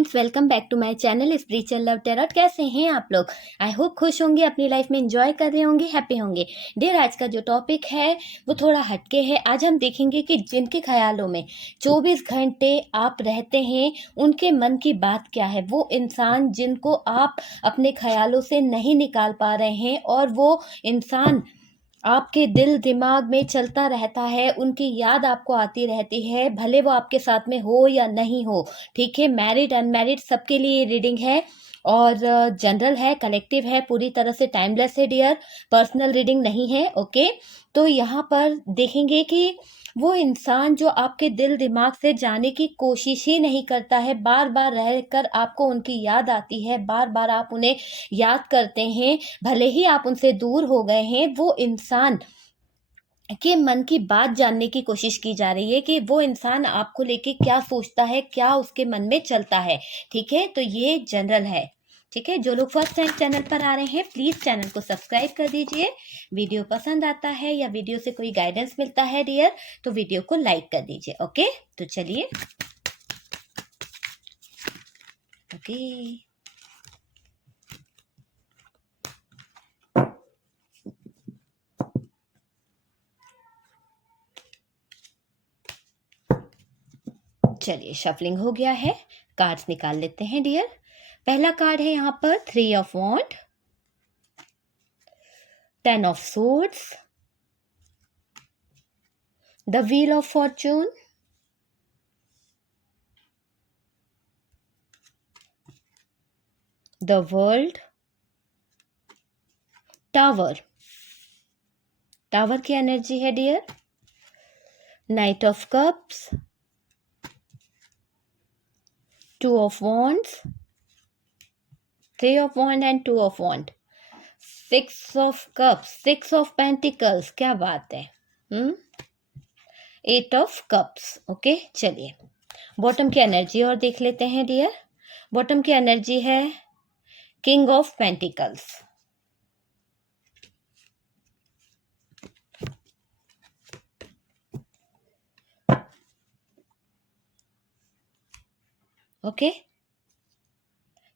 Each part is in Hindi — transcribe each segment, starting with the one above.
Friends, welcome back to my channel spiritual love tarot. कैसे हैं आप लोग? आई होप खुश होंगे, अपनी लाइफ में एंजॉय कर रहे होंगे, हैप्पी होंगे। डियर, आज का जो टॉपिक है वो थोड़ा हटके है। आज हम देखेंगे कि जिनके ख्यालों में 24 घंटे आप रहते हैं उनके मन की बात क्या है। वो इंसान जिनको आप अपने ख्यालों से नहीं निकाल पा रहे हैं और वो इंसान आपके दिल दिमाग में चलता रहता है, उनकी याद आपको आती रहती है, भले वो आपके साथ में हो या नहीं हो। ठीक है, मैरिड अनमैरिड सबके लिए ये रीडिंग है और जनरल है, कलेक्टिव है, पूरी तरह से टाइमलेस है डियर, पर्सनल रीडिंग नहीं है। ओके, तो यहाँ पर देखेंगे कि वो इंसान जो आपके दिल दिमाग से जाने की कोशिश ही नहीं करता है, बार बार रह कर आपको उनकी याद आती है, बार बार आप उन्हें याद करते हैं, भले ही आप उनसे दूर हो गए हैं, वो इंसान के मन की बात जानने की कोशिश की जा रही है कि वो इंसान आपको लेके क्या सोचता है, क्या उसके मन में चलता है। ठीक है, तो ये जनरल है। ठीक है, जो लोग फर्स्ट टाइम चैनल पर आ रहे हैं प्लीज चैनल को सब्सक्राइब कर दीजिए। वीडियो पसंद आता है या वीडियो से कोई गाइडेंस मिलता है डियर तो वीडियो को लाइक कर दीजिए। ओके, तो चलिए। ओके, चलिए शफलिंग हो गया है, कार्ड्स निकाल लेते हैं डियर। पहला कार्ड है यहाँ पर 3 of wand, 10 of swords, the wheel of fortune, the world, tower. Tower की एनर्जी है dear, knight of cups, 2 of wands, 3 of wand and 2 of wand, 6 of cups, 6 of pentacles. क्या बात है। 8 ऑफ कप्स। ओके, चलिए बॉटम की एनर्जी और देख लेते हैं डियर। बॉटम की एनर्जी है किंग ऑफ पेंटिकल्स, ओके।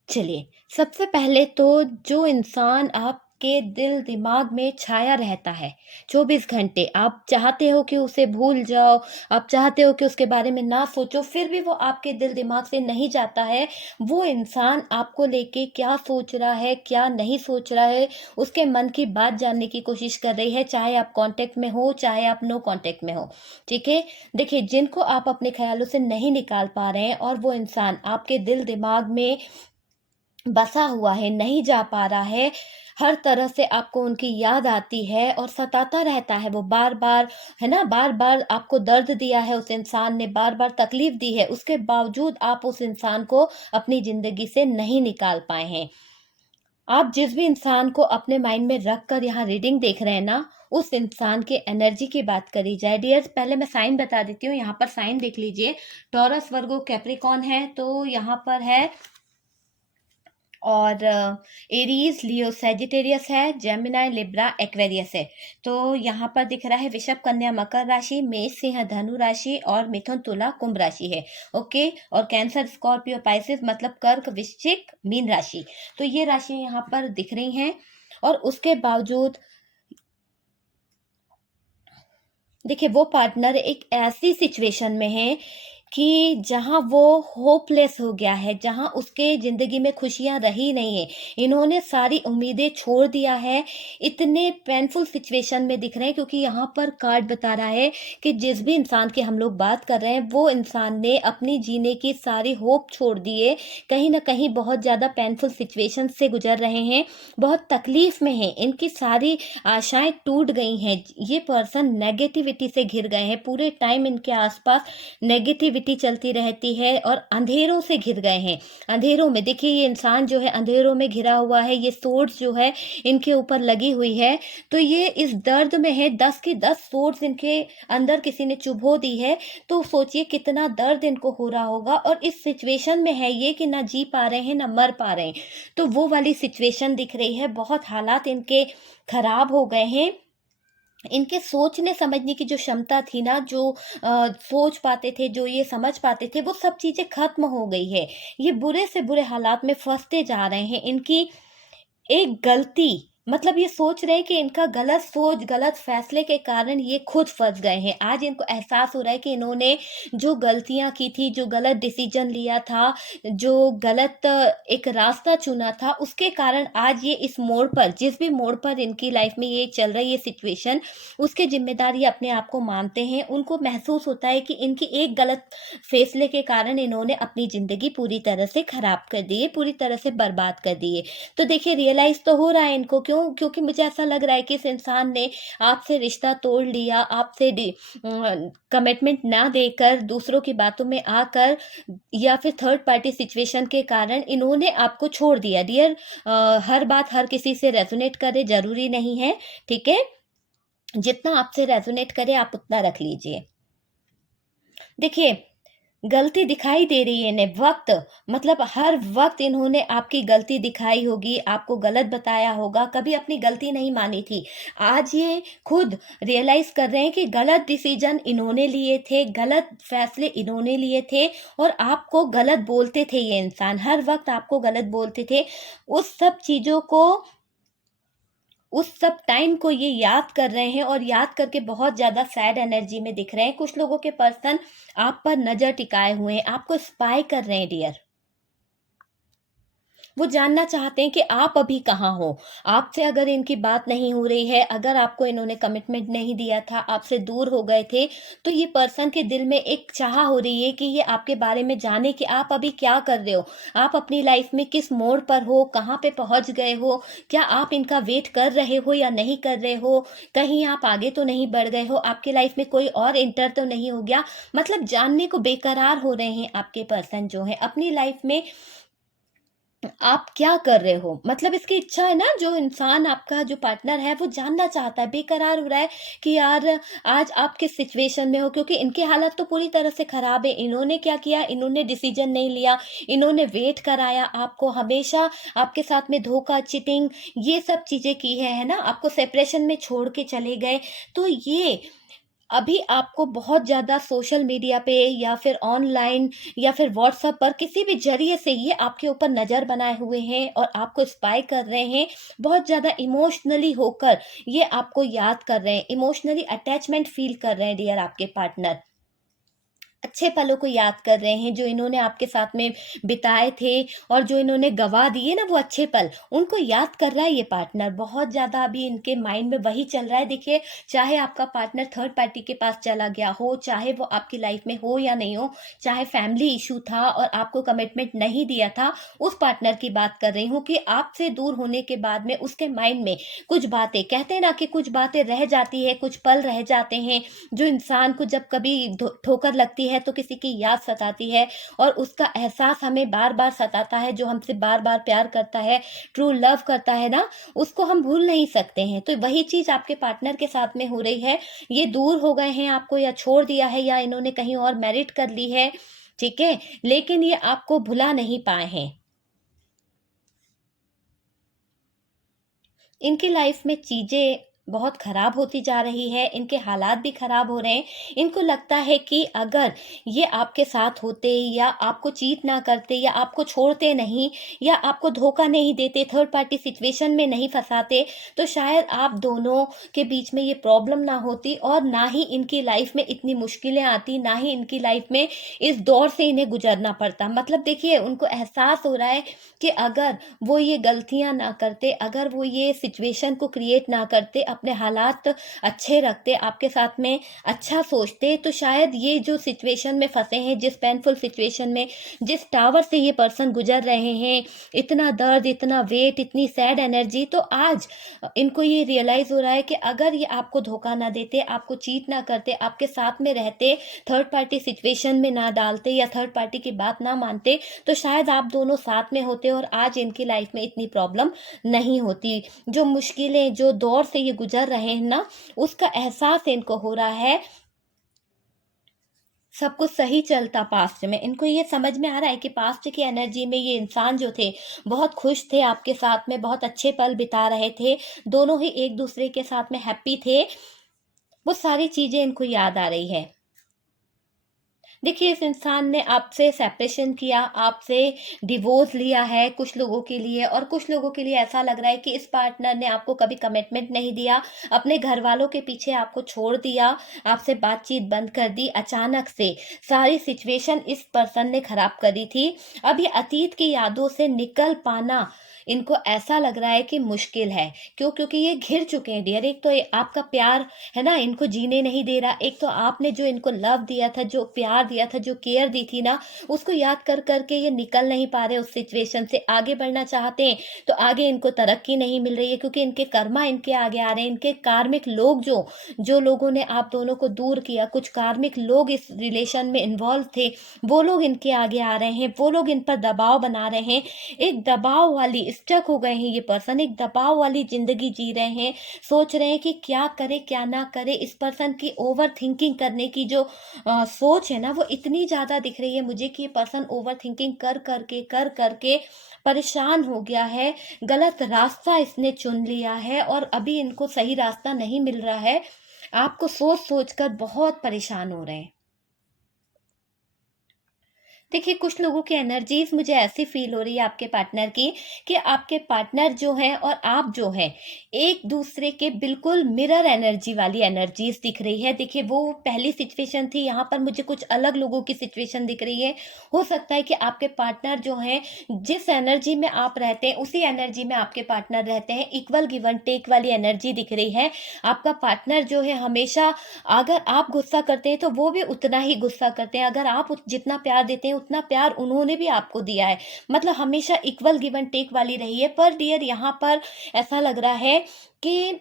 चलिए, सबसे पहले तो जो इंसान आपके दिल दिमाग में छाया रहता है 24 घंटे, आप चाहते हो कि उसे भूल जाओ, आप चाहते हो कि उसके बारे में ना सोचो, फिर भी वो आपके दिल दिमाग से नहीं जाता है। वो इंसान आपको लेके क्या सोच रहा है, क्या नहीं सोच रहा है, उसके मन की बात जानने की कोशिश कर रही है, चाहे आप कांटेक्ट में हो, चाहे आप नो कांटेक्ट में हो। ठीक है, देखिए, जिनको आप अपने ख्यालों से नहीं निकाल पा रहे हैं और वो इंसान आपके दिल दिमाग में बसा हुआ है, नहीं जा पा रहा है, हर तरह से आपको उनकी याद आती है और सताता रहता है वो बार बार, है ना। बार बार आपको दर्द दिया है उस इंसान ने, बार बार तकलीफ दी है, उसके बावजूद आप उस इंसान को अपनी जिंदगी से नहीं निकाल पाए हैं। आप जिस भी इंसान को अपने माइंड में रख कर यहाँ रीडिंग देख रहे हैं ना, उस इंसान के एनर्जी की बात करी जाए डियर। पहले मैं साइन बता देती हूँ, यहाँ पर साइन देख लीजिए। टॉरस, वर्गो, कैप्रिकॉन है तो यहाँ पर है, और एरीज, लियो, सैजिटेरियस है, जेमिनाई, लिब्रा, एक्वेरियस है। तो यहाँ पर दिख रहा है वृषभ, कन्या, मकर राशि, मेष, सिंह, धनु राशि और मिथुन, तुला, कुंभ राशि है। ओके, और कैंसर, स्कॉर्पियो, पाइसेस मतलब कर्क, वृश्चिक, मीन राशि। तो ये राशि यहाँ पर दिख रही हैं और उसके बावजूद देखिए, वो पार्टनर एक ऐसी सिचुएशन में है कि जहाँ वो होपलेस हो गया है, जहाँ उसके ज़िंदगी में खुशियाँ रही नहीं है, इन्होंने सारी उम्मीदें छोड़ दिया है। इतने पेनफुल सिचुएशन में दिख रहे हैं क्योंकि यहाँ पर कार्ड बता रहा है कि जिस भी इंसान की हम लोग बात कर रहे हैं वो इंसान ने अपनी जीने की सारी होप छोड़ दिए, कहीं ना कहीं बहुत ज़्यादा पेनफुल सिचुएशन से गुजर रहे हैं, बहुत तकलीफ में हैं, इनकी सारी आशाएं टूट गई हैं। ये पर्सन नेगेटिविटी से घिर गए हैं, पूरे टाइम इनके आसपास नेगेटिविटी चलती रहती है और अंधेरों से घिर गए हैं। अंधेरों में देखिए, ये इंसान जो है अंधेरों में घिरा हुआ है, ये सोर्स जो है इनके ऊपर लगी हुई है, तो ये इस दर्द में है। 10 की 10 सोर्स इनके अंदर किसी ने चुभो दी है, तो सोचिए कितना दर्द इनको हो रहा होगा। और इस सिचुएशन में है ये कि ना जी पा रहे हैं ना मर पा रहे हैं, तो वो वाली सिचुएशन दिख रही है। बहुत हालात इनके खराब हो गए हैं इनके सोचने समझने की जो क्षमता थी ना, जो सोच पाते थे, जो ये समझ पाते थे, वो सब चीज़ें खत्म हो गई है। ये बुरे से बुरे हालात में फँसते जा रहे हैं। इनकी एक गलती, मतलब ये सोच रहे हैं कि इनका गलत सोच, गलत फ़ैसले के कारण ये खुद फँस गए हैं। आज इनको एहसास हो रहा है कि इन्होंने जो गलतियाँ की थी, जो गलत डिसीज़न लिया था, जो गलत एक रास्ता चुना था, उसके कारण आज ये इस मोड़ पर, जिस भी मोड़ पर इनकी लाइफ़ में ये चल रही है सिचुएशन, उसके ज़िम्मेदार ये अपने आप को मानते हैं। उनको महसूस होता है कि इनकी एक गलत फ़ैसले के कारण इन्होंने अपनी ज़िंदगी पूरी तरह से ख़राब कर दी है, पूरी तरह से बर्बाद कर दी है। तो देखिए, रियलाइज़ तो हो रहा है इनको, क्यों? क्योंकि मुझे ऐसा लग रहा है कि इस इंसान ने आपसे रिश्ता तोड़ लिया, आपसे कमिटमेंट ना देकर, दूसरों की बातों में आकर, या फिर थर्ड पार्टी सिचुएशन के कारण इन्होंने आपको छोड़ दिया। डियर, हर बात हर किसी से रेज़ोनेट करे ज़रूरी नहीं है, ठीक है? जितना आपसे रेज़ोनेट करे आप उतना रख लीजिए। देखिए, गलती दिखाई दे रही है इन्हें, वक़्त, मतलब हर वक़्त इन्होंने आपकी गलती दिखाई होगी, आपको गलत बताया होगा, कभी अपनी गलती नहीं मानी थी। आज ये खुद रियलाइज़ कर रहे हैं कि गलत डिसीज़न इन्होंने लिए थे, गलत फ़ैसले इन्होंने लिए थे, और आपको गलत बोलते थे ये इंसान, हर वक़्त आपको गलत बोलते थे। उस सब चीज़ों को, उस सब टाइम को ये याद कर रहे हैं, और याद करके बहुत ज़्यादा सैड एनर्जी में दिख रहे हैं। कुछ लोगों के पर्सन आप पर नज़र टिकाए हुए हैं, आपको स्पाई कर रहे हैं डियर। वो जानना चाहते हैं कि आप अभी कहाँ हो? आपसे अगर इनकी बात नहीं हो रही है, अगर आपको इन्होंने कमिटमेंट नहीं दिया था, आपसे दूर हो गए थे, तो ये पर्सन के दिल में एक चाह हो रही है कि ये आपके बारे में जाने कि आप अभी क्या कर रहे हो? आप अपनी लाइफ़ में किस मोड़ पर हो? कहाँ पे पहुँच गए हो? क्या आप इनका वेट कर रहे हो या नहीं कर रहे हो? कहीं आप आगे तो नहीं बढ़ गए हो? आपकी लाइफ़ में कोई और एंटर तो नहीं हो गया? मतलब जानने को बेकरार हो रहे हैं आपके पर्सन जो हैं। अपनी लाइफ़ में आप क्या कर रहे हो? मतलब इसकी इच्छा है ना, जो इंसान आपका जो पार्टनर है वो जानना चाहता है, बेकरार हो रहा है कि यार आज आप किस सिचुएशन में हो, क्योंकि इनकी हालत तो पूरी तरह से खराब है। इन्होंने क्या किया? इन्होंने डिसीज़न नहीं लिया, इन्होंने वेट कराया, आपको हमेशा आपके साथ में धोखा, चीटिंग, ये सब चीज़ें की है ना? आपको सेपरेशन में छोड़ के चले गए। तो ये अभी आपको बहुत ज़्यादा सोशल मीडिया पे, या फिर ऑनलाइन, या फिर व्हाट्सएप पर, किसी भी ज़रिए से ये आपके ऊपर नज़र बनाए हुए हैं और आपको स्पाई कर रहे हैं। बहुत ज़्यादा इमोशनली होकर ये आपको याद कर रहे हैं, इमोशनली अटैचमेंट फ़ील कर रहे हैं डियर आपके पार्टनर। अच्छे पलों को याद कर रहे हैं जो इन्होंने आपके साथ में बिताए थे, और जो इन्होंने गँवा दिए ना वो अच्छे पल, उनको याद कर रहा है ये पार्टनर। बहुत ज़्यादा अभी इनके माइंड में वही चल रहा है। देखिए, चाहे आपका पार्टनर थर्ड पार्टी के पास चला गया हो, चाहे वो आपकी लाइफ़ में हो या नहीं हो, चाहे फैमिली इश्यू था और आपको कमिटमेंट नहीं दिया था, उस पार्टनर की बात कर रही हूँ कि आपसे दूर होने के बाद में उसके माइंड में कुछ बातें, कहते हैं ना कि कुछ बातें रह जाती है, कुछ पल रह जाते हैं, जो इंसान को जब कभी ठोकर लगती है तो किसी की याद सताती है, और उसका एहसास हमें बार-बार सताता है। जो हमसे बार-बार प्यार करता है, ट्रू लव करता है ना, उसको हम भूल नहीं सकते हैं। तो वही चीज़ आपके पार्टनर के साथ में हो रही है। ये दूर हो गए हैं आपको, या छोड़ दिया है, या इन्होंने कहीं और मैरिड कर ली है, ठीक है? लेकिन ये आपको भुला नहीं पाए हैं। इनकी लाइफ में चीज़ें बहुत ख़राब होती जा रही है, इनके हालात भी ख़राब हो रहे हैं। इनको लगता है कि अगर ये आपके साथ होते, या आपको चीट ना करते, या आपको छोड़ते नहीं, या आपको धोखा नहीं देते, थर्ड पार्टी सिचुएशन में नहीं फँसाते, तो शायद आप दोनों के बीच में ये प्रॉब्लम ना होती, और ना ही इनकी लाइफ में इतनी मुश्किलें आती, ना ही इनकी लाइफ में इस दौर से इन्हें गुज़रना पड़ता। मतलब देखिए, उनको एहसास हो रहा है कि अगर वो ये गलतियाँ ना करते, अगर वो ये सिचुएशन को क्रिएट ना करते, अपने हालात अच्छे रखते, आपके साथ में अच्छा सोचते, तो शायद ये जो सिचुएशन में फँसे हैं, जिस पेनफुल सिचुएशन में, जिस टावर से ये पर्सन गुज़र रहे हैं, इतना दर्द, इतना वेट, इतनी सैड एनर्जी, तो आज इनको ये रियलाइज़ हो रहा है कि अगर ये आपको धोखा ना देते, आपको चीट ना करते, आपके साथ में रहते, थर्ड पार्टी सिचुएशन में ना डालते, या थर्ड पार्टी की बात ना मानते, तो शायद आप दोनों साथ में होते, और आज इनकी लाइफ में इतनी प्रॉब्लम नहीं होती। जो मुश्किलें, जो दौर से ये गुजर रहे हैं ना, उसका एहसास इनको हो रहा है। सब कुछ सही चलता पास्ट में, इनको ये समझ में आ रहा है कि पास्ट की एनर्जी में ये इंसान जो थे, बहुत खुश थे आपके साथ में, बहुत अच्छे पल बिता रहे थे, दोनों ही एक दूसरे के साथ में हैप्पी थे। वो सारी चीज़ें इनको याद आ रही है। देखिए, इस इंसान ने आपसे सेपरेशन किया, आपसे डिवोर्स लिया है कुछ लोगों के लिए, और कुछ लोगों के लिए ऐसा लग रहा है कि इस पार्टनर ने आपको कभी कमिटमेंट नहीं दिया, अपने घर वालों के पीछे आपको छोड़ दिया, आपसे बातचीत बंद कर दी अचानक से। सारी सिचुएशन इस पर्सन ने खराब करी थी। अब ये अतीत की यादों से निकल पाना इनको ऐसा लग रहा है कि मुश्किल है। क्यों? क्योंकि ये घिर चुके हैं डियर। एक तो ये आपका प्यार है ना, इनको जीने नहीं दे रहा। एक तो आपने जो इनको लव दिया था, जो प्यार दिया था, जो केयर दी थी ना, उसको याद कर करके ये निकल नहीं पा रहे उस सिचुएशन से। आगे बढ़ना चाहते हैं तो आगे इनको तरक्की नहीं मिल रही है, क्योंकि इनके कर्मा इनके आगे आ रहे हैं। इनके कार्मिक लोग जो जो लोगों ने आप दोनों को दूर किया, कुछ कार्मिक लोग इस रिलेशन में इन्वॉल्व थे, वो लोग इनके आगे आ रहे हैं। वो लोग इन पर दबाव बना रहे हैं। एक दबाव वाली स्टक हो गए हैं ये पर्सन, एक दबाव वाली जिंदगी जी रहे हैं। सोच रहे हैं कि क्या करे क्या ना करे। इस पर्सन की ओवर थिंकिंग करने की जो सोच है ना, वो इतनी ज्यादा दिख रही है मुझे कि ये पर्सन ओवर थिंकिंग कर करके परेशान हो गया है। गलत रास्ता इसने चुन लिया है और अभी इनको सही रास्ता नहीं मिल रहा है। आपको सोच सोच कर बहुत परेशान हो रहे हैं। देखिए, कुछ लोगों की एनर्जीज मुझे ऐसी फील हो रही है आपके पार्टनर की, कि आपके पार्टनर जो है और आप जो है, एक दूसरे के बिल्कुल मिरर एनर्जी वाली एनर्जीज दिख रही है। देखिए, वो पहली सिचुएशन थी, यहाँ पर मुझे कुछ अलग लोगों की सिचुएशन दिख रही है। हो सकता है कि आपके पार्टनर जो है, जिस एनर्जी में आप रहते हैं उसी एनर्जी में आपके पार्टनर रहते हैं। इक्वल गिव एंड टेक वाली एनर्जी दिख रही है। आपका पार्टनर जो है हमेशा, अगर आप गुस्सा करते हैं तो वो भी उतना ही गुस्सा करते हैं। अगर आप जितना प्यार देते हैं उतना प्यार उन्होंने भी आपको दिया है। मतलब हमेशा इक्वल गिव एंड टेक वाली रही है। पर डियर, यहाँ पर ऐसा लग रहा है कि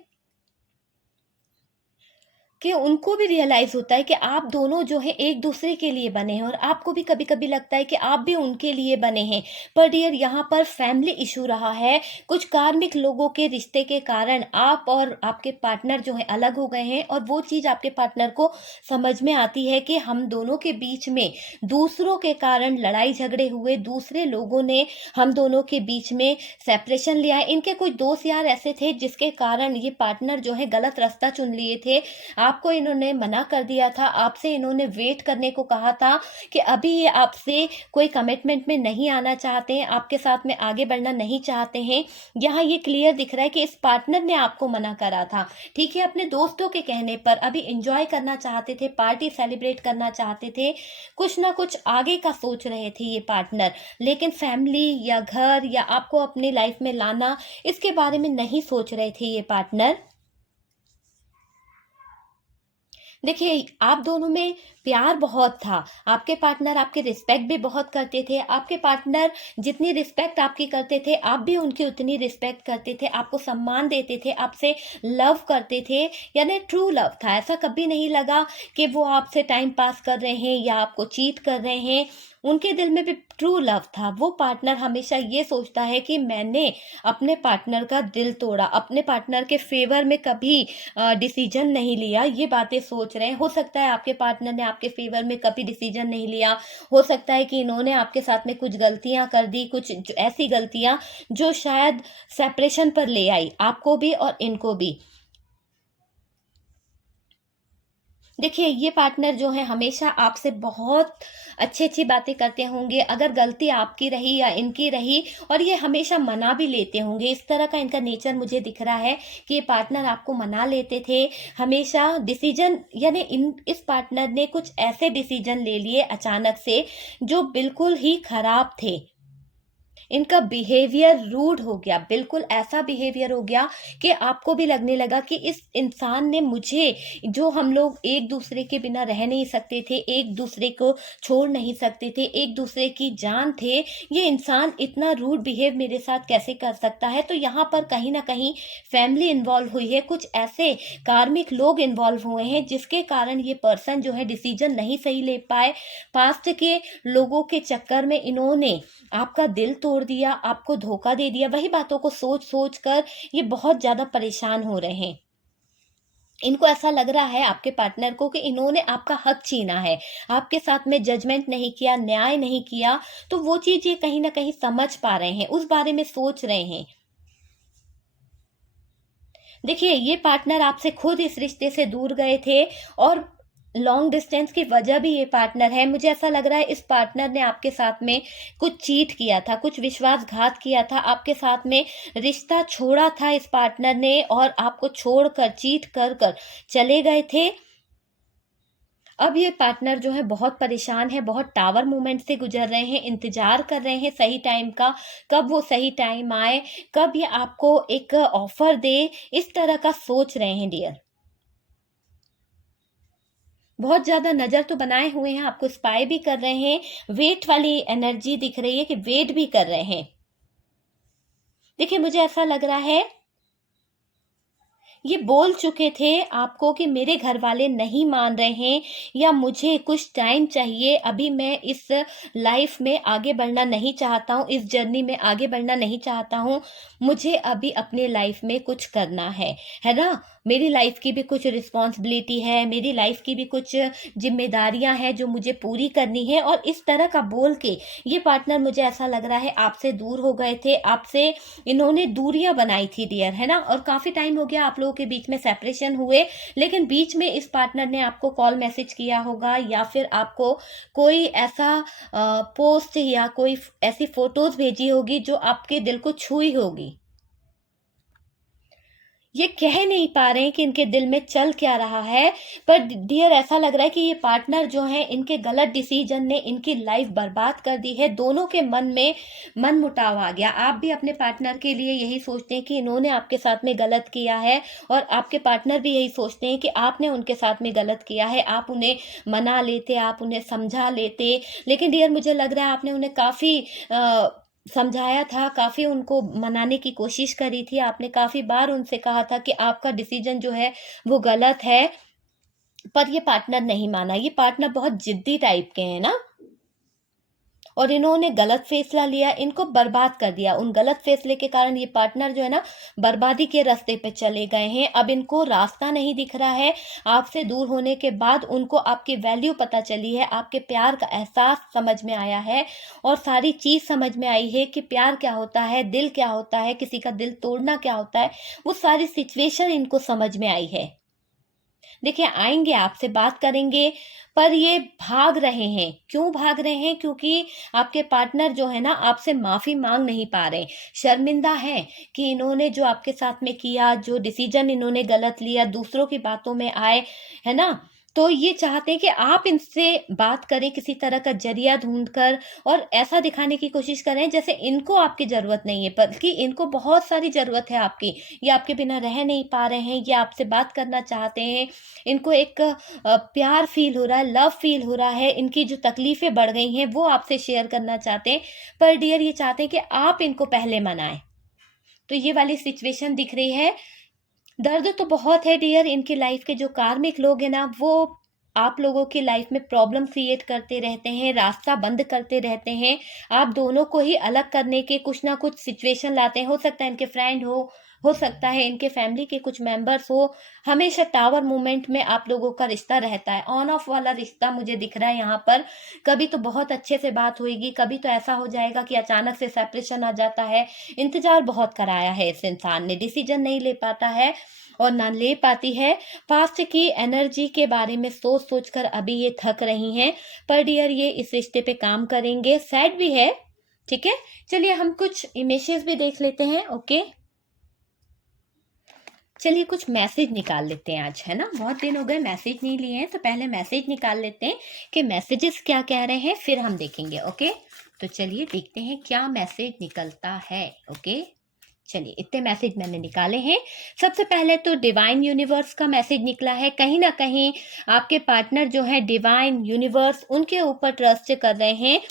उनको भी रियलाइज होता है कि आप दोनों जो है एक दूसरे के लिए बने हैं, और आपको भी कभी कभी लगता है कि आप भी उनके लिए बने हैं। पर डियर, यहाँ पर फैमिली इशू रहा है। कुछ कार्मिक लोगों के रिश्ते के कारण आप और आपके पार्टनर जो है अलग हो गए हैं, और वो चीज आपके पार्टनर को समझ में आती है कि हम दोनों के बीच में दूसरों के कारण लड़ाई झगड़े हुए, दूसरे लोगों ने हम दोनों के बीच में सेपरेशन लिया है। इनके कुछ दोस्त यार ऐसे थे जिसके कारण ये पार्टनर जो है गलत रास्ता चुन लिए थे। आपको इन्होंने मना कर दिया था, आपसे इन्होंने वेट करने को कहा था कि अभी ये आपसे कोई कमिटमेंट में नहीं आना चाहते हैं, आपके साथ में आगे बढ़ना नहीं चाहते हैं। यहाँ ये क्लियर दिख रहा है कि इस पार्टनर ने आपको मना करा था। ठीक है, अपने दोस्तों के कहने पर अभी एंजॉय करना चाहते थे, पार्टी सेलिब्रेट करना चाहते थे, कुछ ना कुछ आगे का सोच रहे थे ये पार्टनर। लेकिन फैमिली या घर या आपको अपनी लाइफ में लाना, इसके बारे में नहीं सोच रहे थे ये पार्टनर। देखिए, आप दोनों में प्यार बहुत था। आपके पार्टनर आपकी रिस्पेक्ट भी बहुत करते थे। आपके पार्टनर जितनी रिस्पेक्ट आपकी करते थे, आप भी उनकी उतनी रिस्पेक्ट करते थे। आपको सम्मान देते थे, आपसे लव करते थे, यानी ट्रू लव था। ऐसा कभी नहीं लगा कि वो आपसे टाइम पास कर रहे हैं या आपको चीट कर रहे हैं। उनके दिल में भी ट्रू लव था। वो पार्टनर हमेशा ये सोचता है कि मैंने अपने पार्टनर का दिल तोड़ा, अपने पार्टनर के फेवर में कभी डिसीजन नहीं लिया। ये बातें सोच रहे हैं। हो सकता है आपके पार्टनर ने आपके फेवर में कभी डिसीजन नहीं लिया। हो सकता है कि इन्होंने आपके साथ में कुछ गलतियां कर दी, कुछ ऐसी गलतियां जो शायद सेपरेशन पर ले आई, आपको भी और इनको भी। देखिए, ये पार्टनर जो है हमेशा आपसे बहुत अच्छी अच्छी बातें करते होंगे। अगर गलती आपकी रही या इनकी रही, और ये हमेशा मना भी लेते होंगे। इस तरह का इनका नेचर मुझे दिख रहा है कि ये पार्टनर आपको मना लेते थे हमेशा। डिसीजन, यानी इस पार्टनर ने कुछ ऐसे डिसीजन ले लिए अचानक से जो बिल्कुल ही खराब थे। इनका बिहेवियर रूड हो गया, बिल्कुल ऐसा बिहेवियर हो गया कि आपको भी लगने लगा कि इस इंसान ने मुझे, जो हम लोग एक दूसरे के बिना रह नहीं सकते थे, एक दूसरे को छोड़ नहीं सकते थे, एक दूसरे की जान थे, ये इंसान इतना रूड बिहेव मेरे साथ कैसे कर सकता है। तो यहाँ पर कहीं ना कहीं फैमिली इन्वॉल्व हुई है, कुछ ऐसे कार्मिक लोग इन्वॉल्व हुए हैं जिसके कारण ये पर्सन जो है डिसीजन नहीं सही ले पाए। पास्ट के लोगों के चक्कर में इन्होंने आपका दिल तोड़ दिया, आपको धोखा दे दिया। वही बातों को सोच सोच कर ये बहुत ज्यादा परेशान हो रहे हैं। इनको ऐसा लग रहा है आपके पार्टनर को कि इन्होंने आपका हक छीना है, आपके साथ में जजमेंट नहीं किया, न्याय नहीं किया। तो वो चीज ये कहीं ना कहीं समझ पा रहे हैं, उस बारे में सोच रहे हैं। देखिए, ये पार्टनर आपसे खुद इस रिश्ते से दूर गए थे और लॉन्ग डिस्टेंस की वजह भी ये पार्टनर है। मुझे ऐसा लग रहा है इस पार्टनर ने आपके साथ में कुछ चीट किया था, कुछ विश्वासघात किया था, आपके साथ में रिश्ता छोड़ा था इस पार्टनर ने और आपको छोड़कर चीट कर कर चले गए थे। अब ये पार्टनर जो है बहुत परेशान है, बहुत टावर मोमेंट से गुजर रहे हैं, इंतजार कर रहे हैं सही टाइम का, कब वो सही टाइम आए, कब ये आपको एक ऑफर दे, इस तरह का सोच रहे हैं डियर। बहुत ज्यादा नजर तो बनाए हुए हैं, आपको स्पाई भी कर रहे हैं, वेट वाली एनर्जी दिख रही है कि वेट भी कर रहे हैं। देखिए, मुझे ऐसा लग रहा है ये बोल चुके थे आपको कि मेरे घर वाले नहीं मान रहे हैं या मुझे कुछ टाइम चाहिए, अभी मैं इस लाइफ में आगे बढ़ना नहीं चाहता हूँ, इस जर्नी में आगे बढ़ना नहीं चाहता हूँ, मुझे अभी अपने लाइफ में कुछ करना है ना। मेरी लाइफ की भी कुछ रिस्पॉन्सिबिलिटी है, मेरी लाइफ की भी कुछ जिम्मेदारियां हैं जो मुझे पूरी करनी है। और इस तरह का बोल के ये पार्टनर, मुझे ऐसा लग रहा है, आपसे दूर हो गए थे, आपसे इन्होंने दूरियां बनाई थी डियर, है ना। और काफी टाइम हो गया आप लोगों के बीच में सेपरेशन हुए, लेकिन बीच में इस पार्टनर ने आपको कॉल मैसेज किया होगा या फिर आपको कोई ऐसा पोस्ट या कोई ऐसी फोटोज भेजी होगी जो आपके दिल को छुई होगी। ये कह नहीं पा रहे हैं कि इनके दिल में चल क्या रहा है, पर डियर ऐसा लग रहा है कि ये पार्टनर जो है, इनके गलत डिसीजन ने इनकी लाइफ बर्बाद कर दी है। दोनों के मन में मन मुटाव आ गया। आप भी अपने पार्टनर के लिए यही सोचते हैं कि इन्होंने आपके साथ में गलत किया है और आपके पार्टनर भी यही सोचते हैं कि आपने उनके साथ में गलत किया है। आप उन्हें मना लेते, आप उन्हें समझा लेते, लेकिन डियर मुझे लग रहा है आपने उन्हें काफी समझाया था, काफ़ी उनको मनाने की कोशिश करी थी, आपने काफ़ी बार उनसे कहा था कि आपका डिसीजन जो है वो गलत है, पर ये पार्टनर नहीं माना। ये पार्टनर बहुत जिद्दी टाइप के हैं ना, और इन्होंने गलत फैसला लिया, इनको बर्बाद कर दिया। उन गलत फैसले के कारण ये पार्टनर जो है ना, बर्बादी के रास्ते पे चले गए हैं। अब इनको रास्ता नहीं दिख रहा है। आपसे दूर होने के बाद उनको आपकी वैल्यू पता चली है, आपके प्यार का एहसास समझ में आया है और सारी चीज समझ में आई है कि प्यार क्या होता है, दिल क्या होता है, किसी का दिल तोड़ना क्या होता है। वो सारी सिचुएशन इनको समझ में आई है। देखिए, आएंगे, आपसे बात करेंगे, पर ये भाग रहे हैं। क्यों भाग रहे हैं? क्योंकि आपके पार्टनर जो है ना, आपसे माफी मांग नहीं पा रहे, शर्मिंदा है कि इन्होंने जो आपके साथ में किया, जो डिसीजन इन्होंने गलत लिया, दूसरों की बातों में आए, है ना। तो ये चाहते हैं कि आप इनसे बात करें किसी तरह का जरिया ढूंढकर, और ऐसा दिखाने की कोशिश करें जैसे इनको आपकी जरूरत नहीं है, बल्कि इनको बहुत सारी जरूरत है आपकी। ये आपके बिना रह नहीं पा रहे हैं, ये आपसे बात करना चाहते हैं, इनको एक प्यार फील हो रहा है, लव फील हो रहा है, इनकी जो तकलीफें बढ़ गई हैं वो आपसे शेयर करना चाहते हैं। पर डियर ये चाहते हैं कि आप इनको पहले मनाएं। तो ये वाली सिचुएशन दिख रही है। दर्द तो बहुत है डियर। इनकी लाइफ के जो कार्मिक लोग हैं ना, वो आप लोगों की लाइफ में प्रॉब्लम क्रिएट करते रहते हैं, रास्ता बंद करते रहते हैं, आप दोनों को ही अलग करने के कुछ ना कुछ सिचुएशन लाते हैं। हो सकता है इनके फ्रेंड हो सकता है इनके फैमिली के कुछ मेंबर्स हो। हमेशा टावर मूवमेंट में आप लोगों का रिश्ता रहता है, ऑन ऑफ वाला रिश्ता मुझे दिख रहा है यहाँ पर। कभी तो बहुत अच्छे से बात होगी, कभी तो ऐसा हो जाएगा कि अचानक से सेपरेशन आ जाता है। इंतजार बहुत कराया है इस इंसान ने, डिसीजन नहीं ले पाता है और ना ले पाती है। पास्ट की एनर्जी के बारे में सोच सोच कर अभी ये थक रही हैं, पर डियर ये इस रिश्ते पे काम करेंगे। सैड भी है, ठीक है। चलिए हम कुछ इमेजेस भी देख लेते हैं। ओके, चलिए कुछ मैसेज निकाल लेते हैं आज, है ना। बहुत दिन हो गए मैसेज नहीं लिए हैं, तो पहले मैसेज निकाल लेते हैं कि मैसेजेस क्या कह रहे हैं, फिर हम देखेंगे। ओके, तो चलिए देखते हैं क्या मैसेज निकलता है। ओके, चलिए इतने मैसेज मैंने निकाले हैं। सबसे पहले तो डिवाइन यूनिवर्स का मैसेज निकला है। कहीं ना कहीं आपके पार्टनर जो है, डिवाइन यूनिवर्स, उनके ऊपर ट्रस्ट कर रहे हैं।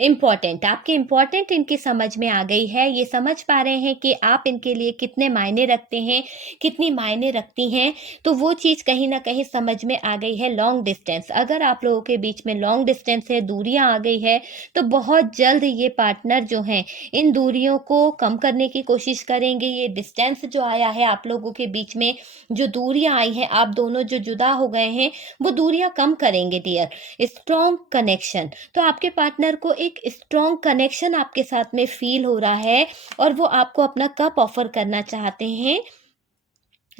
इम्पोर्टेंट, आपके इम्पोर्टेंट इनकी समझ में आ गई है। ये समझ पा रहे हैं कि आप इनके लिए कितने मायने रखते हैं, कितनी मायने रखती हैं। तो वो चीज़ कहीं ना कहीं समझ में आ गई है। लॉन्ग डिस्टेंस, अगर आप लोगों के बीच में लॉन्ग डिस्टेंस है, दूरियां आ गई है, तो बहुत जल्द ये पार्टनर जो हैं इन दूरियों को कम करने की कोशिश करेंगे। ये डिस्टेंस जो आया है आप लोगों के बीच में, जो दूरियां आई हैं, आप दोनों जो जुदा हो गए हैं, वो दूरियां कम करेंगे डियर। स्ट्रॉन्ग कनेक्शन, तो आपके पार्टनर को एक स्ट्रॉन्ग कनेक्शन आपके साथ में फील हो रहा है और वो आपको अपना कप ऑफर करना चाहते हैं।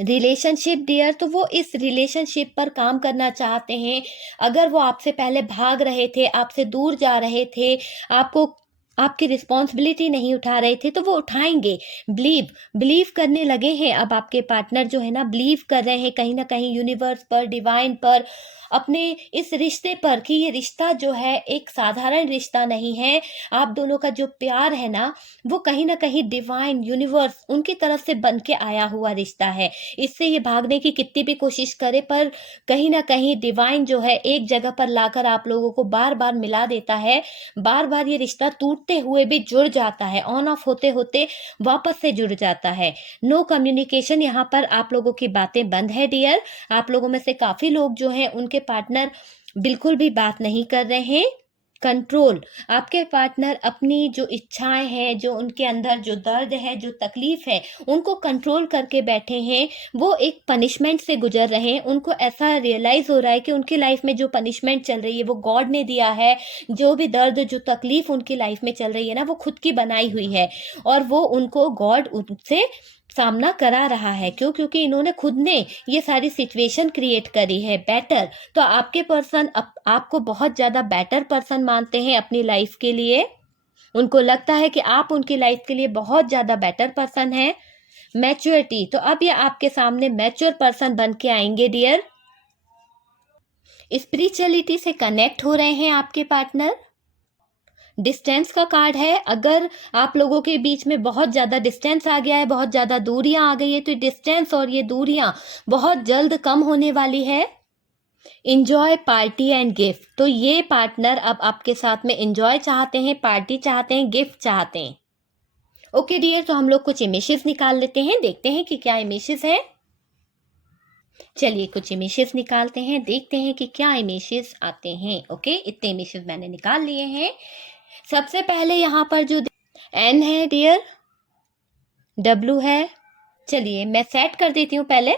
रिलेशनशिप डियर, तो वो इस रिलेशनशिप पर काम करना चाहते हैं। अगर वो आपसे पहले भाग रहे थे, आपसे दूर जा रहे थे, आपको आपकी रिस्पॉन्सिबिलिटी नहीं उठा रहे थे, तो वो उठाएंगे। बिलीव करने लगे हैं। अब आपके पार्टनर जो है ना, बिलीव कर रहे हैं कहीं ना कहीं यूनिवर्स पर, डिवाइन पर, अपने इस रिश्ते पर, कि ये रिश्ता जो है एक साधारण रिश्ता नहीं है। आप दोनों का जो प्यार है ना, वो कहीं ना कहीं डिवाइन, यूनिवर्स उनकी तरफ से बन के आया हुआ रिश्ता है। इससे ये भागने की कितनी भी कोशिश करे, पर कहीं ना कहीं डिवाइन जो है एक जगह पर लाकर आप लोगों को बार बार मिला देता है। बार बार ये रिश्ता टूटते हुए भी जुड़ जाता है, ऑन ऑफ होते होते वापस से जुड़ जाता है। नो कम्युनिकेशन, यहाँ पर आप लोगों की बातें बंद है डियर। आप लोगों में से काफी लोग जो हैं, उनके पार्टनर बिल्कुल भी बात नहीं कर रहे हैं। कंट्रोल, आपके पार्टनर अपनी जो इच्छाएं हैं, जो उनके अंदर जो दर्द है, जो तकलीफ है, उनको कंट्रोल करके बैठे हैं। वो एक पनिशमेंट से गुजर रहे हैं। उनको ऐसा रियलाइज हो रहा है कि उनकी लाइफ में जो पनिशमेंट चल रही है वो गॉड ने दिया है। जो भी दर्द, जो तकलीफ उनकी लाइफ में चल रही है ना, वो खुद की बनाई हुई है, और वो उनको गॉड उनसे सामना करा रहा है। क्यों? क्योंकि इन्होंने खुद ने ये सारी सिचुएशन क्रिएट करी है। बेटर, तो आपके पर्सन आपको बहुत ज़्यादा बेटर पर्सन मानते हैं अपनी लाइफ के लिए। उनको लगता है कि आप उनकी लाइफ के लिए बहुत ज़्यादा बेटर पर्सन है। मैच्योरिटी, तो अब ये आपके सामने मैच्योर पर्सन बन के आएंगे डियर। स्पिरिचुअलिटी से कनेक्ट हो रहे हैं आपके पार्टनर। डिस्टेंस का कार्ड है। अगर आप लोगों के बीच में बहुत ज़्यादा डिस्टेंस आ गया है, बहुत ज़्यादा दूरियां आ गई है, तो डिस्टेंस और ये दूरियां बहुत जल्द कम होने वाली है। इंजॉय पार्टी एंड गिफ्ट, तो ये पार्टनर अब आपके साथ में इंजॉय चाहते हैं, पार्टी चाहते हैं, गिफ्ट चाहते हैं। ओके डियर, तो हम लोग कुछ इमेजेस निकाल लेते हैं, देखते हैं कि क्या इमेजेस है। चलिए कुछ इमेजेस निकालते हैं, देखते हैं कि क्या इमेजेस आते हैं। ओके, इतने इमेजेस मैंने निकाल लिए हैं। सबसे पहले यहाँ पर जो एन है डियर, डब्ल्यू है। चलिए मैं सेट कर देती हूँ पहले।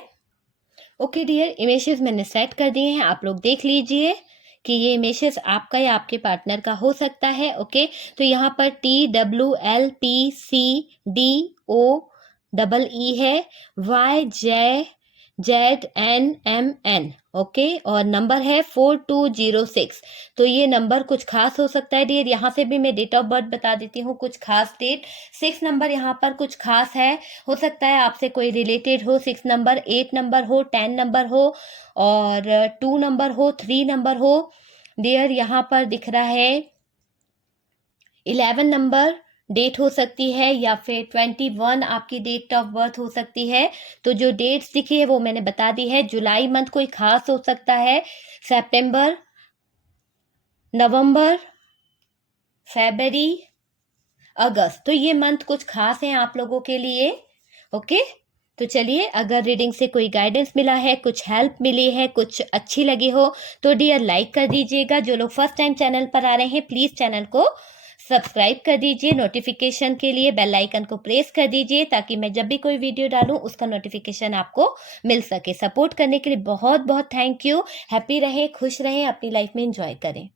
ओके डियर, इमेजेस मैंने सेट कर दिए हैं। आप लोग देख लीजिए कि ये इमेजेस आपका या आपके पार्टनर का हो सकता है। ओके, तो यहाँ पर TWLPCDO है, YJZNMN। ओके, और नंबर है 4206। तो ये नंबर कुछ खास हो सकता है डियर। यहाँ से भी मैं डेट ऑफ बर्थ बता देती हूँ, कुछ खास डेट। 6 नंबर यहाँ पर कुछ खास है। हो सकता है आपसे कोई रिलेटेड हो। 6 नंबर, 8 नंबर हो, 10 नंबर हो, और 2 नंबर हो, 3 नंबर हो डियर। यहाँ पर दिख रहा है 11 नंबर डेट हो सकती है, या फिर 21 आपकी डेट ऑफ बर्थ हो सकती है। तो जो डेट्स दिखी है वो मैंने बता दी है। जुलाई मंथ कोई खास हो सकता है, सितंबर, नवंबर, फरवरी, अगस्त, तो ये मंथ कुछ खास है आप लोगों के लिए। ओके, तो चलिए, अगर रीडिंग से कोई गाइडेंस मिला है, कुछ हेल्प मिली है, कुछ अच्छी लगी हो, तो डियर लाइक कर दीजिएगा। जो लोग फर्स्ट टाइम चैनल पर आ रहे हैं, प्लीज चैनल को सब्सक्राइब कर दीजिए। नोटिफिकेशन के लिए बेल आइकन को प्रेस कर दीजिए, ताकि मैं जब भी कोई वीडियो डालूं उसका नोटिफिकेशन आपको मिल सके। सपोर्ट करने के लिए बहुत बहुत थैंक यू। हैप्पी रहें, खुश रहें, अपनी लाइफ में एंजॉय करें।